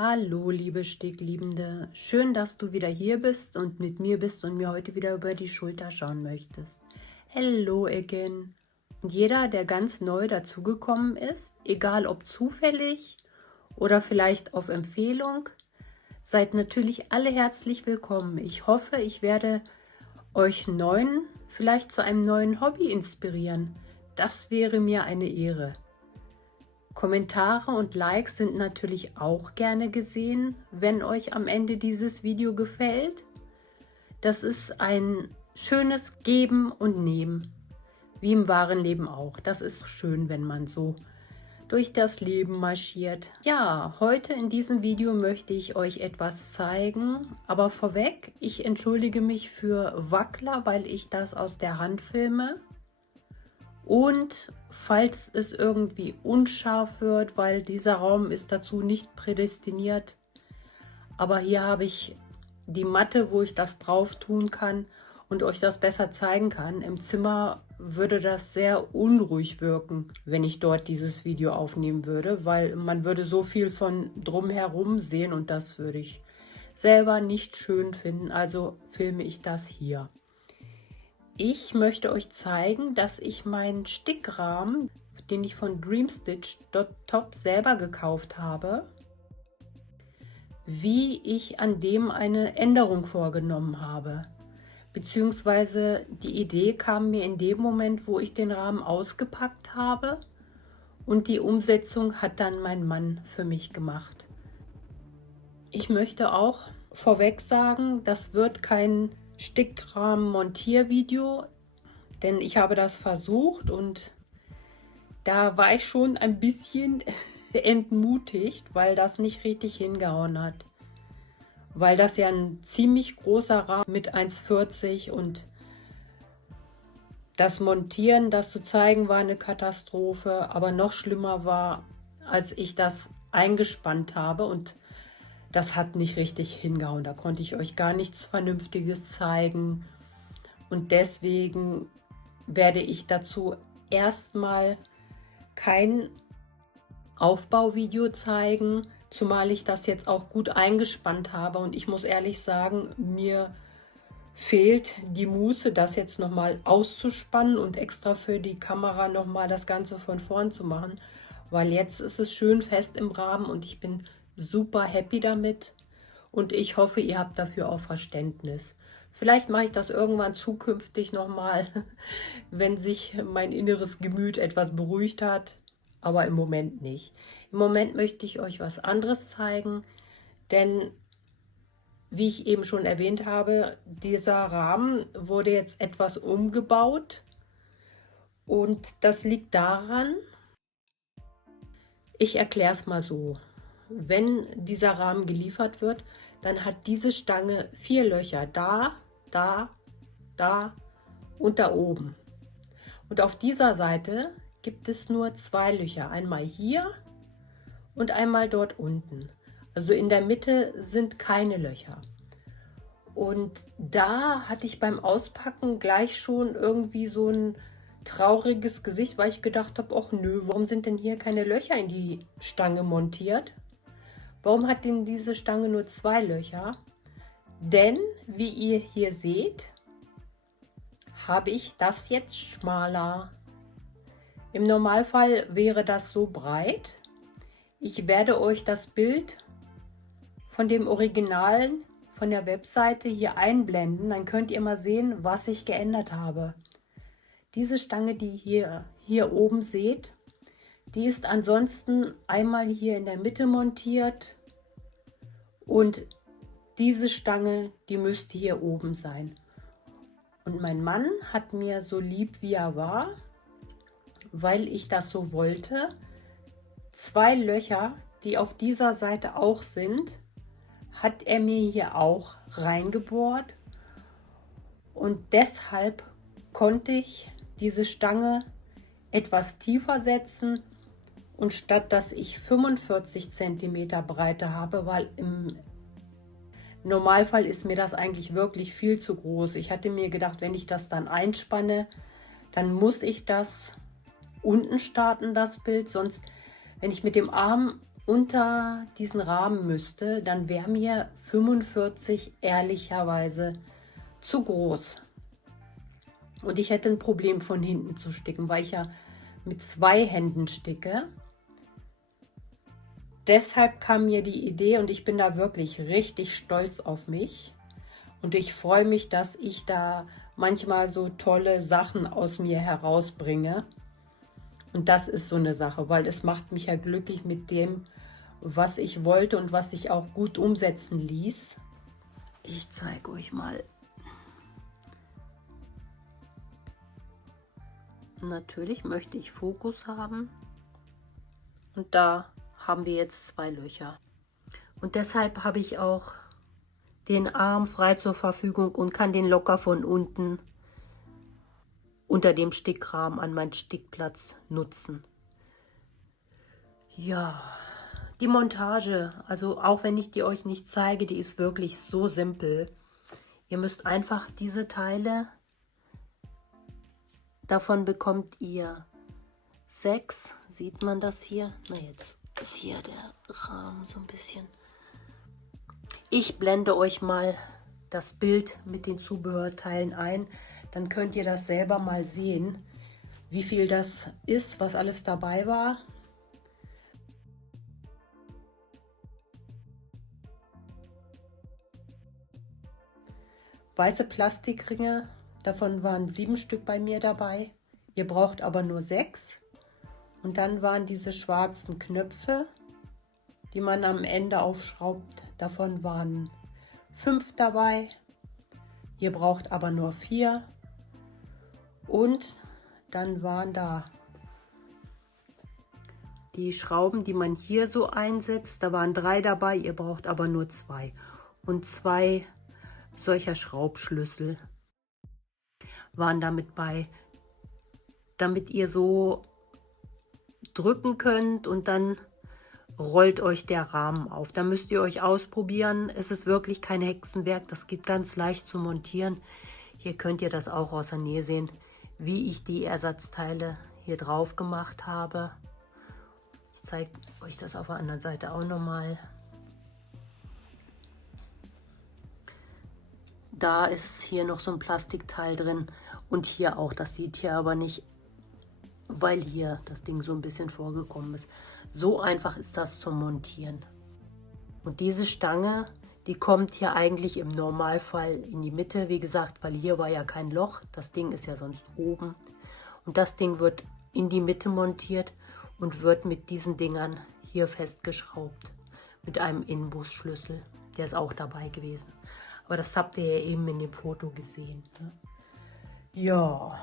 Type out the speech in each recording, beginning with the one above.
Hallo, liebe Sticklebende. Schön, dass du wieder hier bist und mit mir bist und mir heute wieder über die Schulter schauen möchtest. Hello again. Und jeder, der ganz neu dazugekommen ist, egal ob zufällig oder vielleicht auf Empfehlung, seid natürlich alle herzlich willkommen. Ich hoffe, ich werde euch vielleicht zu einem neuen Hobby inspirieren. Das wäre mir eine Ehre. Kommentare und Likes sind natürlich auch gerne gesehen, wenn euch am Ende dieses Video gefällt. Das ist ein schönes Geben und Nehmen, wie im wahren Leben auch. Das ist schön, wenn man so durch das Leben marschiert. Ja, heute in diesem Video möchte ich euch etwas zeigen, aber vorweg, ich entschuldige mich für Wackler, weil ich das aus der Hand filme. Und falls es irgendwie unscharf wird, weil dieser Raum ist dazu nicht prädestiniert, aber hier habe ich die Matte, wo ich das drauf tun kann und euch das besser zeigen kann. Im Zimmer würde das sehr unruhig wirken, wenn ich dort dieses Video aufnehmen würde, weil man würde so viel von drumherum sehen und das würde ich selber nicht schön finden, also filme ich das hier. Ich möchte euch zeigen, dass ich meinen Stickrahmen, den ich von Dreamstitch.top selber gekauft habe, wie ich an dem eine Änderung vorgenommen habe. Beziehungsweise die Idee kam mir in dem Moment, wo ich den Rahmen ausgepackt habe und die Umsetzung hat dann mein Mann für mich gemacht. Ich möchte auch vorweg sagen, das wird kein Stickrahmen-Montiervideo, denn ich habe das versucht und da war ich schon ein bisschen entmutigt, weil das nicht richtig hingehauen hat. Weil das ja ein ziemlich großer Rahmen mit 1,40 und das Montieren, das zu zeigen, war eine Katastrophe, aber noch schlimmer war, als ich das eingespannt habe und das hat nicht richtig hingehauen. Da konnte ich euch gar nichts Vernünftiges zeigen. Und deswegen werde ich dazu erstmal kein Aufbauvideo zeigen, zumal ich das jetzt auch gut eingespannt habe. Und ich muss ehrlich sagen, mir fehlt die Muße, das jetzt nochmal auszuspannen und extra für die Kamera nochmal das Ganze von vorn zu machen. Weil jetzt ist es schön fest im Rahmen und ich bin super happy damit und ich hoffe, ihr habt dafür auch Verständnis. Vielleicht mache ich das irgendwann zukünftig nochmal, wenn sich mein inneres Gemüt etwas beruhigt hat, aber im Moment nicht. Im Moment möchte ich euch was anderes zeigen, denn wie ich eben schon erwähnt habe, dieser Rahmen wurde jetzt etwas umgebaut und das liegt daran, ich erkläre es mal so. Wenn dieser Rahmen geliefert wird, dann hat diese Stange 4 Löcher, da, da, da und da oben. Und auf dieser Seite gibt es nur 2 Löcher, einmal hier und einmal dort unten. Also in der Mitte sind keine Löcher. Und da hatte ich beim Auspacken gleich schon irgendwie so ein trauriges Gesicht, weil ich gedacht habe, ach nö, warum sind denn hier keine Löcher in die Stange montiert? Warum hat denn diese Stange nur 2 Löcher? Denn, wie ihr hier seht, habe ich das jetzt schmaler. Im Normalfall wäre das so breit. Ich werde euch das Bild von dem Originalen von der Webseite hier einblenden. Dann könnt ihr mal sehen, was ich geändert habe. Diese Stange, die ihr hier oben seht, die ist ansonsten einmal hier in der Mitte montiert und diese Stange, die müsste hier oben sein. Und mein Mann hat mir so lieb wie er war, weil ich das so wollte, 2 Löcher, die auf dieser Seite auch sind, hat er mir hier auch reingebohrt Und deshalb konnte ich diese Stange etwas tiefer setzen und statt dass ich 45 cm Breite habe, weil im Normalfall ist mir das eigentlich wirklich viel zu groß. Ich hatte mir gedacht, wenn ich das dann einspanne, dann muss ich das unten starten, das Bild. Sonst, wenn ich mit dem Arm unter diesen Rahmen müsste, dann wäre mir 45 ehrlicherweise zu groß. Und ich hätte ein Problem von hinten zu sticken, weil ich ja mit 2 Händen sticke. Deshalb kam mir die Idee und ich bin da wirklich richtig stolz auf mich. Und ich freue mich, dass ich da manchmal so tolle Sachen aus mir herausbringe. Und das ist so eine Sache, weil es macht mich ja glücklich mit dem, was ich wollte und was sich auch gut umsetzen ließ. Ich zeige euch mal. Natürlich möchte ich Fokus haben. Und da haben wir jetzt 2 Löcher. Und deshalb habe ich auch den Arm frei zur Verfügung und kann den locker von unten unter dem Stickrahmen an meinen Stickplatz nutzen. Ja, die Montage, also auch wenn ich die euch nicht zeige, die ist wirklich so simpel. Ihr müsst einfach diese Teile, davon bekommt ihr 6, sieht man das hier? Na, jetzt ist hier der Rahmen so ein bisschen. Ich blende euch mal das Bild mit den Zubehörteilen ein, dann könnt ihr das selber mal sehen, wie viel das ist, was alles dabei war. Weiße Plastikringe, davon waren 7 Stück bei mir dabei. Ihr braucht aber nur 6. Und dann waren diese schwarzen Knöpfe, die man am Ende aufschraubt. Davon waren 5 dabei. Ihr braucht aber nur 4. Und dann waren da die Schrauben, die man hier so einsetzt. Da waren 3 dabei, ihr braucht aber nur 2. Und 2 solcher Schraubschlüssel waren damit bei, damit ihr so drücken könnt und dann rollt euch der Rahmen auf. Da müsst ihr euch ausprobieren. Es ist wirklich kein Hexenwerk, das geht ganz leicht zu montieren. Hier könnt ihr das auch aus der Nähe sehen, wie ich die Ersatzteile hier drauf gemacht habe. Ich zeige euch das auf der anderen Seite auch nochmal. Da ist hier noch so ein Plastikteil drin und hier auch. Das sieht hier aber nicht, weil hier das Ding so ein bisschen vorgekommen ist. So einfach ist das zum Montieren. Und diese Stange, die kommt hier eigentlich im Normalfall in die Mitte. Wie gesagt, weil hier war ja kein Loch. Das Ding ist ja sonst oben. Und das Ding wird in die Mitte montiert und wird mit diesen Dingern hier festgeschraubt. Mit einem Inbusschlüssel. Der ist auch dabei gewesen. Aber das habt ihr ja eben in dem Foto gesehen. Ne? Ja.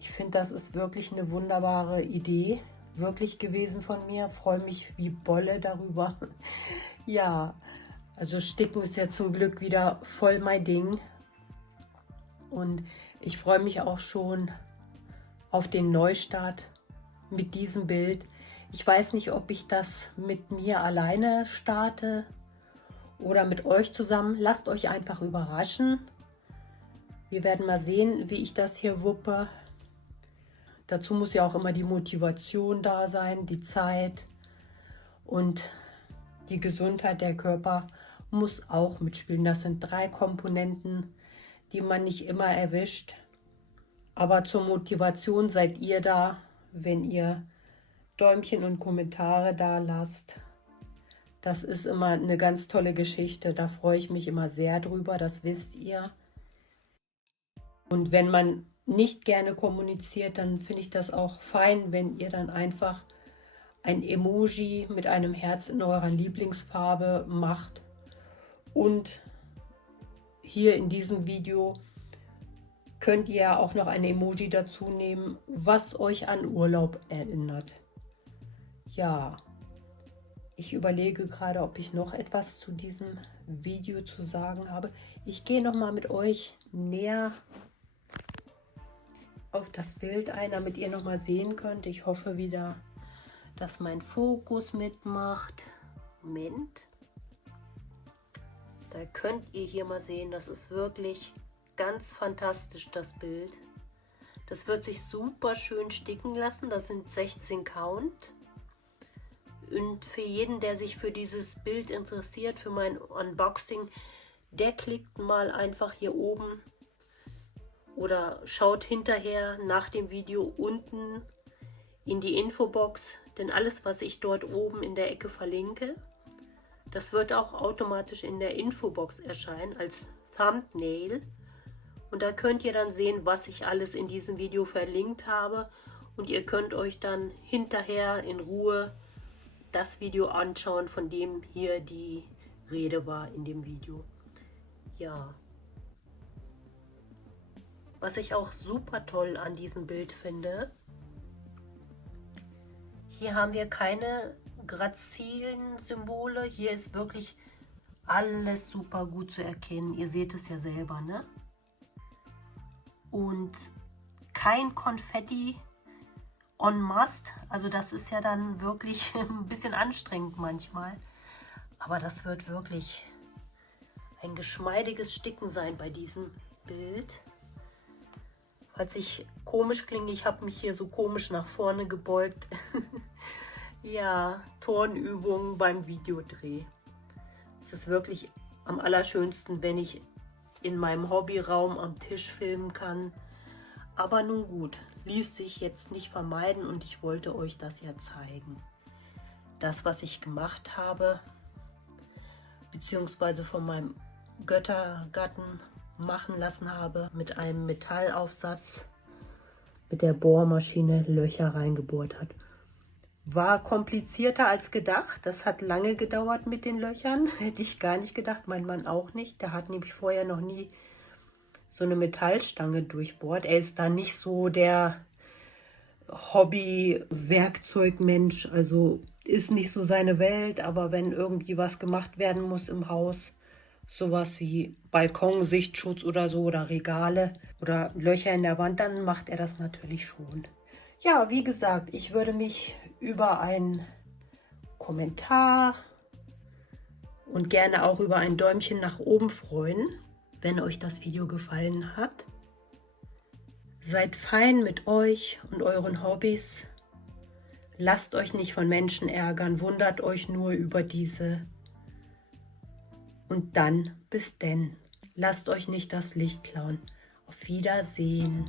Ich finde, das ist wirklich eine wunderbare Idee. Wirklich gewesen von mir. Freue mich wie Bolle darüber. Ja, also Sticken ist ja zum Glück wieder voll mein Ding. Und ich freue mich auch schon auf den Neustart mit diesem Bild. Ich weiß nicht, ob ich das mit mir alleine starte oder mit euch zusammen. Lasst euch einfach überraschen. Wir werden mal sehen, wie ich das hier wuppe. Dazu muss ja auch immer die Motivation da sein, die Zeit und die Gesundheit, der Körper muss auch mitspielen. Das sind 3 Komponenten, die man nicht immer erwischt. Aber zur Motivation seid ihr da, wenn ihr Däumchen und Kommentare da lasst. Das ist immer eine ganz tolle Geschichte. Da freue ich mich immer sehr drüber, das wisst ihr. Und wenn man nicht gerne kommuniziert, dann finde ich das auch fein, wenn ihr dann einfach ein Emoji mit einem Herz in eurer Lieblingsfarbe macht. Und hier in diesem Video könnt ihr auch noch ein Emoji dazu nehmen, was euch an Urlaub erinnert. Ja, ich überlege gerade, ob ich noch etwas zu diesem Video zu sagen habe. Ich gehe nochmal mit euch näher auf das Bild ein, damit ihr nochmal sehen könnt. Ich hoffe wieder, dass mein Fokus mitmacht. Moment. Da könnt ihr hier mal sehen, das ist wirklich ganz fantastisch, das Bild. Das wird sich super schön sticken lassen. Das sind 16 Count. Und für jeden, der sich für dieses Bild interessiert, für mein Unboxing, der klickt mal einfach hier oben oder schaut hinterher nach dem Video unten in die Infobox. Denn alles, was ich dort oben in der Ecke verlinke, das wird auch automatisch in der Infobox erscheinen als Thumbnail. Und da könnt ihr dann sehen, was ich alles in diesem Video verlinkt habe. Und ihr könnt euch dann hinterher in Ruhe das Video anschauen, von dem hier die Rede war in dem Video. Ja. Was ich auch super toll an diesem Bild finde, hier haben wir keine grazilen Symbole. Hier ist wirklich alles super gut zu erkennen. Ihr seht es ja selber, ne? Und kein Konfetti en masse. Also das ist ja dann wirklich ein bisschen anstrengend manchmal. Aber das wird wirklich ein geschmeidiges Sticken sein bei diesem Bild. Falls ich komisch klinge, ich habe mich hier so komisch nach vorne gebeugt. Ja, Turnübungen beim Videodreh. Es ist wirklich am allerschönsten, wenn ich in meinem Hobbyraum am Tisch filmen kann. Aber nun gut, ließ sich jetzt nicht vermeiden und ich wollte euch das ja zeigen. Das, was ich gemacht habe, beziehungsweise von meinem Göttergatten machen lassen habe, mit einem Metallaufsatz, mit der Bohrmaschine Löcher reingebohrt hat. War komplizierter als gedacht. Das hat lange gedauert mit den Löchern. Hätte ich gar nicht gedacht, mein Mann auch nicht. Der hat nämlich vorher noch nie so eine Metallstange durchbohrt. Er ist da nicht so der Hobby-Werkzeugmensch. Also ist nicht so seine Welt. Aber wenn irgendwie was gemacht werden muss im Haus, sowas wie Balkonsichtschutz oder so oder Regale oder Löcher in der Wand, dann macht er das natürlich schon. Ja, wie gesagt, ich würde mich über einen Kommentar und gerne auch über ein Däumchen nach oben freuen, wenn euch das Video gefallen hat. Seid fein mit euch und euren Hobbys. Lasst euch nicht von Menschen ärgern, wundert euch nur über diese. Und dann, bis denn, lasst euch nicht das Licht klauen. Auf Wiedersehen.